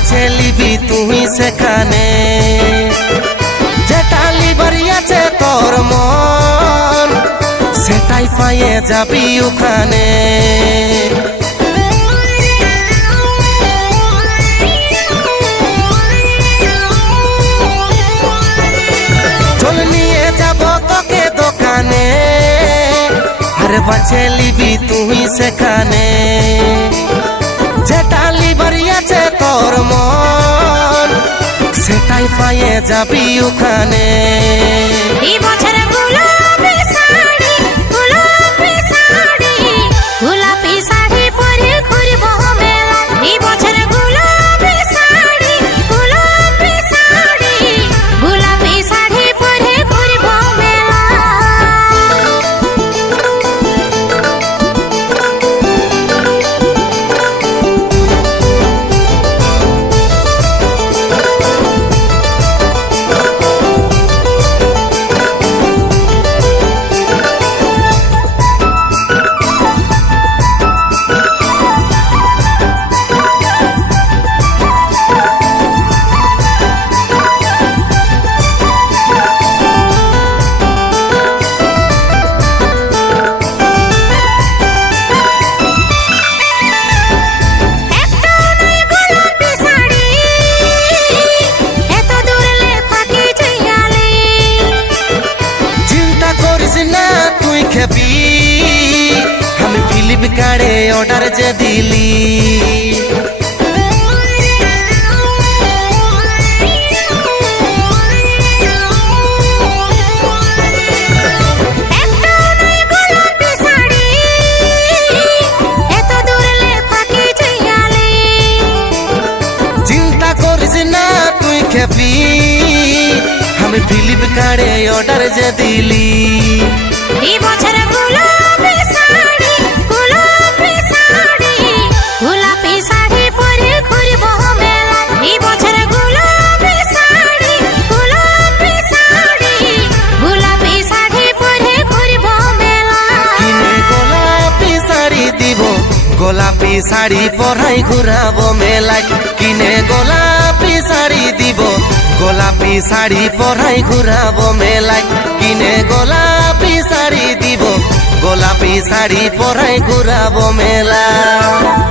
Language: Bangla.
বাছে লিবি তুই সেখানে, যেটা লিবারিয়াছে তোর মন সেটাই পাইয়ে যাবি ওখানে। চল নিয়ে যাব তোকে দোকানে, আর বাছে লিবি তুই সেখানে, যেটা লিবারিয়াছে তোর মন সেটাই পাইয়ে যাবি ওখানে। हम फ्लिपकार्टे ऑर्डर जे दिली, चिंता करिस ना तुई खेबी हम फ्लिपकार्टे ऑर्डर जे दिली। গোলাপি শাড়ি পরাই ঘুরাবো মেলায়, কিনে গোলাপি শাড়ি দিব, গোলাপি শাড়ি পরাই ঘুরাবো মেলায়, কিনে গোলাপি শাড়ি দিব, গোলাপি শাড়ি পরাই ঘুরাবো মেলায়।